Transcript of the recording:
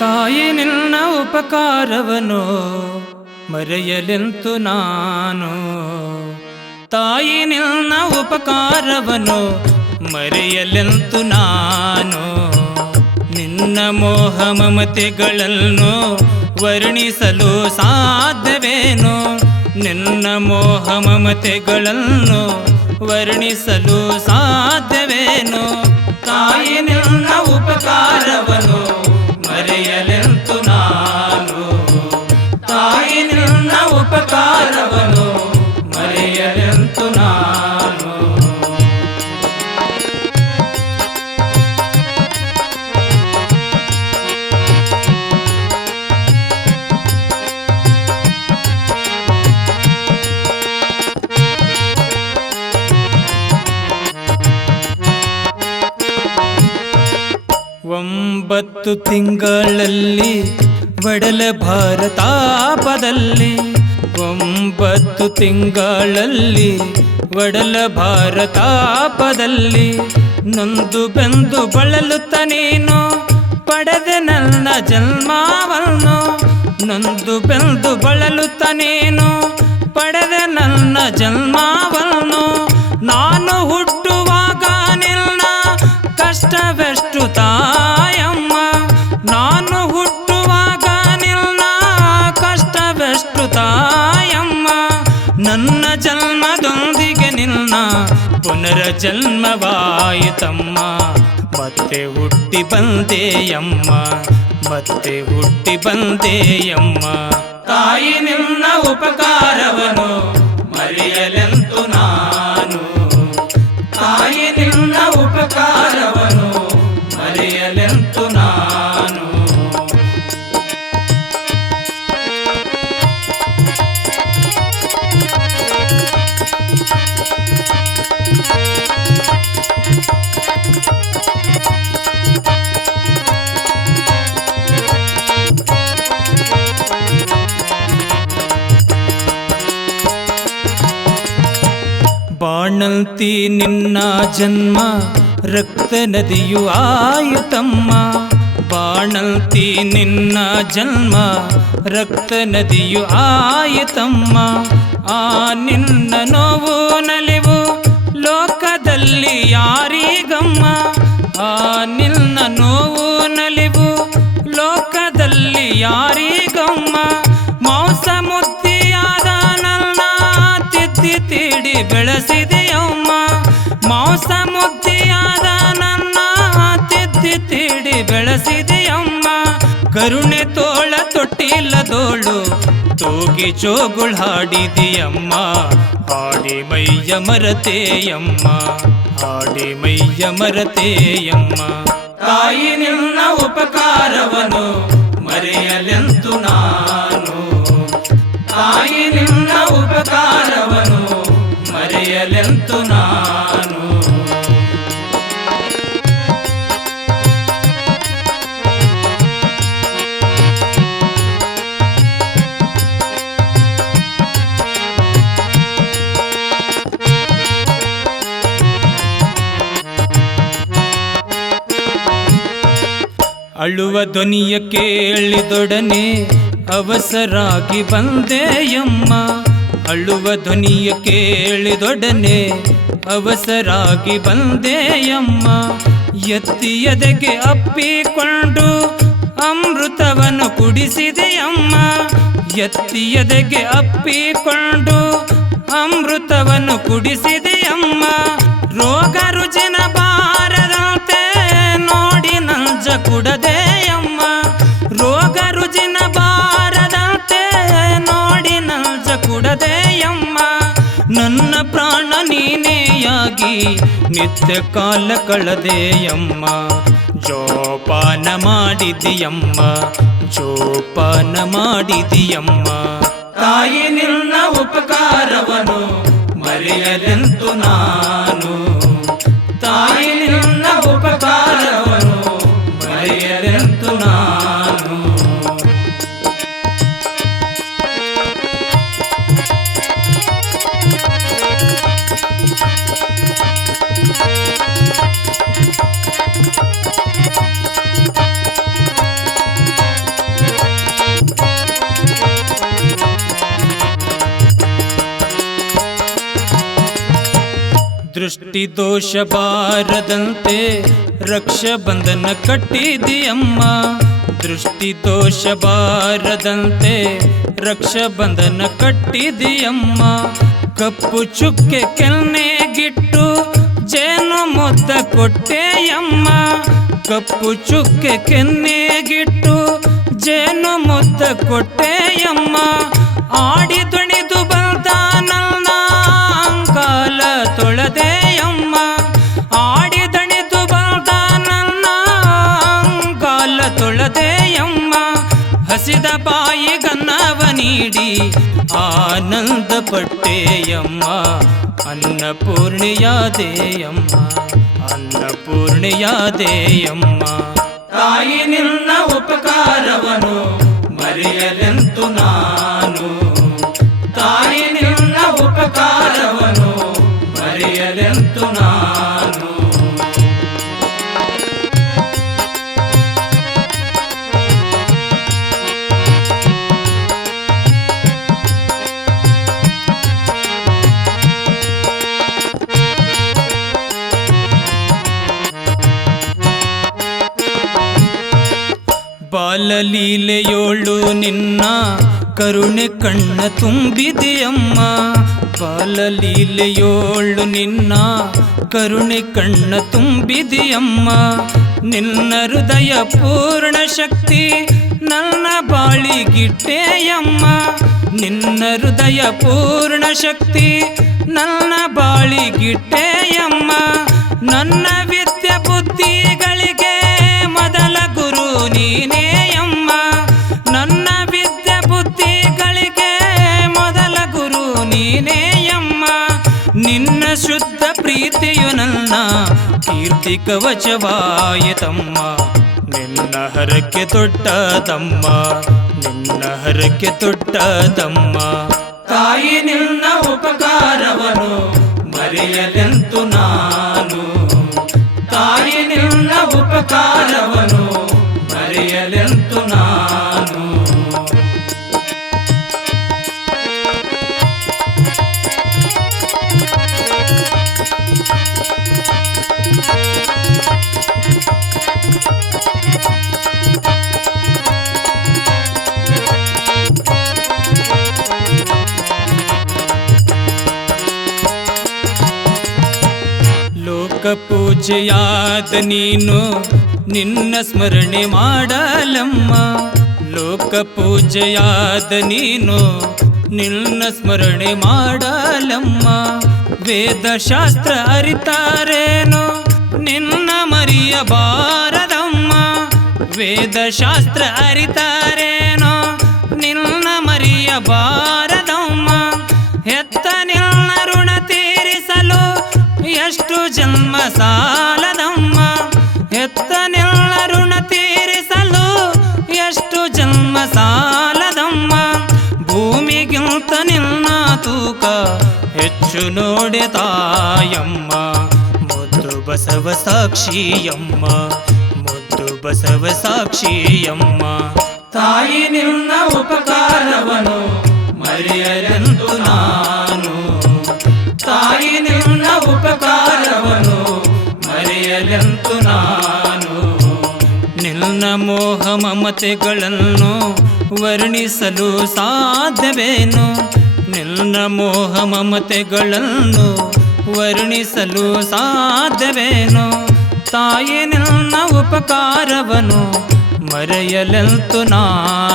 ತಾಯಿ ನಿನ್ನ ಉಪಕಾರವನು ಮರೆಯಲೆಂತು ನಾನು. ತಾಯಿ ನಿನ್ನ ಉಪಕಾರವನು ಮರೆಯಲೆಂತು ನಾನು. ನಿನ್ನ ಮೋಹ ಮಮತೆಗಳನ್ನು ವರ್ಣಿಸಲು ಸಾಧ್ಯವೇನು? ನಿನ್ನ ಮೋಹ ಮಮತೆಗಳನ್ನು ವರ್ಣಿಸಲು ಸಾಧ್ಯವೇನು? ತಾಯಿ ನಿನ್ನ ಉಪಕಾರವನು ಮರೆಯಲೆಂತು ನಾನು. ತಾಯಿ ನಿನ್ನ ಉಪಕಾರವನು ಮರೆಯಲೆಂತು ನಾನು. ಒಂಬತ್ತು ತಿಂಗಳಲ್ಲಿ ಒಡಲ ಭಾರತಾಪದಲ್ಲಿ. ಒಂಬತ್ತು ತಿಂಗಳಲ್ಲಿ ಒಡಲ ಭಾರತಾಪದಲ್ಲಿ ನೊಂದು ಬೆಂದು ಬಳಲುತ್ತ ನೀನು ಪಡೆದೆ ನನ್ನ ಜನ್ಮವನ್ನು. ನೊಂದು ಬೆಂದು ಬಳಲುತ್ತ ನೀನು ಪಡೆದೆ ನನ್ನ ಜನ್ಮವನ್ನು. ನಾನು ಹುಟ್ಟುವಾಗ ನಿನ್ನ ಕಷ್ಟವೆಷ್ಟು ತಾಯಮ್ಮ. ನಾನು ಹುಟ್ಟುವಾಗ ನಿನ್ನ ಕಷ್ಟವೆಷ್ಟು ತಾಯಮ್ಮ. ನನ್ನ ಜನ್ಮದೊಂದಿಗೆ ನಿನ್ನ ಪುನರ್ಜನ್ಮವಾಯಿತಮ್ಮ. ಮತ್ತೆ ಹುಟ್ಟಿ ಬಂದೆಯಮ್ಮ, ಮತ್ತೆ ಹುಟ್ಟಿ ಬಂದೆಯಮ್ಮ. ತಾಯಿ ನಿನ್ನ ಉಪಕಾರವನು ಮರೆಯಲೆಂತು ನಾನು. ತಾಯಿ ನಿನ್ನ ಉಪಕಾರವನು ಮರೆಯಲೆಂತು ನಾನು. ಬಾಣಂತಿ ನಿನ್ನ ಜನ್ಮ ರಕ್ತ ನದಿಯು ಆಯಿತಮ್ಮ. ಬಾಣಂತಿ ನಿನ್ನ ಜನ್ಮ ರಕ್ತ ನದಿಯು ಆಯಿತಮ್ಮ. ಆ ನಿನ್ನ ನೋವು ನಲಿವು ಲೋಕದಲ್ಲಿ ಯಾರಿಗಮ್ಮ. ಆ ನಿನ್ನ ನೋವು ನಲಿವು ಲೋಕದಲ್ಲಿ ಯಾರಿಗಮ್ಮ. ಮಾಂಸ ಮುದ್ದಿಯಾದ ನನ್ನ ತಿದ್ದಿ ತೀಡಿ ಬೆಳೆಸಿದೆಯಮ್ಮ. ಮಾಂಸ ಮುದ್ದಿಯಾದ ನನ್ನ ತಿದ್ದಿ ತೀಡಿ ಬೆಳೆಸಿದೆಯಮ್ಮ. ಕರುಣೆ ತೋಳ ತೊಟ್ಟಿಲ್ಲದೋಳು ತೂಗಿ ಜೋಗುಳ್ ಹಾಡಿದೆಯಮ್ಮ. ಹಾಡಿ ಮೈಯ ಮರತೆಯಮ್ಮ, ಹಾಡಿ ಮೈಯ ಮರತೆಯಮ್ಮ. ತಾಯಿ ನಿನ್ನ ಉಪಕಾರವನು ಮರೆಯಲೆಂತು ನಾನು. ತಾಯಿ ನಿನ್ನ ಉಪಕಾರವನು ಮರೆಯಲೆಂತು ನಾನು. ಅಳುವ ಧ್ವನಿಯ ಕೇಳಿದೊಡನೆ ಅವಸರಾಗಿ ಬಂದೆಯಮ್ಮ. ಅಳುವ ಧ್ವನಿಯ ಕೇಳಿದೊಡನೆ ಅವಸರಾಗಿ ಬಂದೆಯಮ್ಮ. ಎತ್ತಿ ಎದೆಗೆ ಅಪ್ಪಿಕೊಂಡು ಅಮೃತವನ್ನು ಕುಡಿಸಿದೆಯಮ್ಮ. ಎತ್ತಿ ಎದೆಗೆ ಅಪ್ಪಿಕೊಂಡು ಅಮೃತವನ್ನು ಕುಡಿಸಿದೆಯಮ್ಮ. ರೋಗ ರುಜಿನ ಬಾರದಂತೆ ನೋಡಿ ನಂಜ ಕುಡದೆಯಮ್ಮ. ರೋಗ ರುಜಿನ ಬಾರದಂತೆ ನೋಡಿ ನಂಜ ಕುಡದೆಯಮ್ಮ. ನನ್ನ ಪ್ರಾಣ ನೀನೆಯಾಗಿ ನಿತ್ಯ ಕಾಲ ಕಳೆದೆಯಮ್ಮ. ಜೋಪಾನ ಮಾಡಿದೆಯಮ್ಮ, ಜೋಪಾನ ಮಾಡಿದೆಯಮ್ಮ. ತಾಯಿ ನಿನ್ನ ಉಪಕಾರವನು ಮರೆಯಲೆಂತು ನಾನು. ತಾಯಿ ನಿನ್ನ ಉಪಕಾರವನು ಮರೆಯಲೆಂತು ನಾನು. ದೃಷ್ಟಿ ದೋಷ ಬಾರದಂತೆ ರಕ್ಷಾಬಂಧನ ಕಟ್ಟಿದೆಯಮ್ಮ. ದೃಷ್ಟಿ ದೋಷ ಬಾರದಂತೆ ರಕ್ಷಾಬಂಧನ ಕಟ್ಟಿದೆಯಮ್ಮ. ಕಪ್ಪು ಚುಕ್ಕೆ ಕೆನ್ನೆಗಿಟ್ಟು ಜೇನು ಮುದ್ದ ಕೊಟ್ಟೆಯಮ್ಮ. ಕಪ್ಪು ಚುಕ್ಕೆ ಕೆನ್ನೆಗಿಟ್ಟು ಜೇನು ಮುದ್ದ ಕೊಟ್ಟೆಯಮ್ಮ. ಆಡಿ ದುಣಿದು ಬಂದ ನನ್ನ ಅಂಗಾಲ ತೊಳೆದೆಯಮ್ಮ. ಆಡಿ ದಣಿದು ಬಂದ ನನ್ನ ಅಂಗಾಲ ತೊಳೆದೆಯಮ್ಮ. ಹಸಿದ ಬಾಯಿಗನ್ನವ ನೀಡಿ ಆನಂದ ಪಟ್ಟೆಯಮ್ಮ. ಅನ್ನಪೂರ್ಣೆಯಾದೆಯಮ್ಮ, ಅನ್ನಪೂರ್ಣೆಯಾದೆಯಮ್ಮ. ತಾಯಿ ನಿನ್ನ ಉಪಕಾರವನು ಮರೆಯಲೆಂತು ನಾನು. ತಾಯಿ ನಿನ್ನ ಉಪಕಾರವನು ಮರೆಯಲೆಂತು ನಾನು. ಬಾಲಲೀಲೆಯೋಳು ನಿನ್ನ ಕರುಣೆ ಕಣ್ಣ ತುಂಬಿದೆಯಮ್ಮ. ಬಾಲಲೀಲೆಯೋಳು ನಿನ್ನ ಕರುಣೆ ಕಣ್ಣ ತುಂಬಿದೆಯಮ್ಮ. ನಿನ್ನ ಹೃದಯ ಪೂರ್ಣ ಶಕ್ತಿ ನನ್ನ ಬಾಳಿಗಿಟ್ಟೆಯಮ್ಮ. ನಿನ್ನ ಹೃದಯ ಪೂರ್ಣ ಶಕ್ತಿ ನನ್ನ ಬಾಳಿಗಿಟ್ಟೆಯಮ್ಮ. ನನ್ನ ವಿದ್ಯೆ ಬುದ್ಧಿಗಳಿಗೆ ಮೊದಲ ಗುರು ನೀನೇಯಮ್ಮ. ನನ್ನ ವಿದ್ಯೆ ಬುದ್ಧಿಗಳಿಗೆ ಮೊದಲ ಗುರು ನೀನೇಯಮ್ಮ. ನಿನ್ನ ಶುದ್ಧ ಪ್ರೀತಿಯು ನನ್ನ ಕೀರ್ತಿ ಕವಚವಾಯಿತಮ್ಮ. ನಿನ್ನ ಹರಕೆ ದೊಡ್ಡದಮ್ಮ, ನಿನ್ನ ಹರಕೆ ದೊಡ್ಡದಮ್ಮ. ತಾಯಿ ನಿನ್ನ ಉಪಕಾರವನು ಮರೆಯಲೆಂತು ನಾನು. ತಾಯಿ ನಿನ್ನ ಉಪಕಾರವನು ಮರೆಯಲೆಂತು ನಾನು. ಲೋಕ ಪೂಜೆಯಾದ ನೀನು ನಿನ್ನ ಸ್ಮರಣೆ ಮಾಡಲಮ್ಮ. ಲೋಕ ಪೂಜೆಯಾದ ನೀನು ನಿನ್ನ ಸ್ಮರಣೆ ಮಾಡಲಮ್ಮ. ವೇದಶಾಸ್ತ್ರ ಅರಿತಾರೇನೋ ನಿನ್ನ ಮರೆಯಬಾರದಮ್ಮ. ವೇದಶಾಸ್ತ್ರ ಅರಿತಾರೇನೋ ನಿನ್ನ ಮರೆಯಬಾರದಮ್ಮ. ಹೆತ್ತ ನಿನ್ನ ಋಣ ತೀರಿಸಲು ಎಷ್ಟು ಜನ್ಮ ಸಾಲದಮ್ಮ. ಹೆತ್ತ ನಿನ್ನ ಋಣ ತೀರಿಸಲು ಎಷ್ಟು ಜನ್ಮ ಸಾಲದಮ್ಮ. ಭೂಮಿಗಿಂತ ನಿನ್ನ ತೂಕ ಹೆಚ್ಚು ನೋಡೆ ತಾಯಮ್ಮ. ಮುದ್ದು ಬಸವ ಸಾಕ್ಷಿಯಮ್ಮ, ಮುದ್ದು ಬಸವ ಸಾಕ್ಷಿಯಮ್ಮ. ತಾಯಿ ನಿನ್ನ ಉಪಕಾರವನು ಮರೆಯಲೆಂದು ನಾನು. ತಾಯಿ ನಿನ್ನ ಉಪಕಾರವನು ಮರೆಯಲೆಂತು ನಾನು. ನಿನ್ನ ಮೋಹ ಮಮತೆಗಳನ್ನು ವರ್ಣಿಸಲು ಸಾಧ್ಯವೇನು. ನಿನ್ನ ಮೋಹ ಮಮತೆಗಳನ್ನು ವರ್ಣಿಸಲು ಸಾಧ್ಯವೇನು. ತಾಯಿ ನಿನ್ನ ಉಪಕಾರವನು ಮರೆಯಲೆಂತು ನಾನು.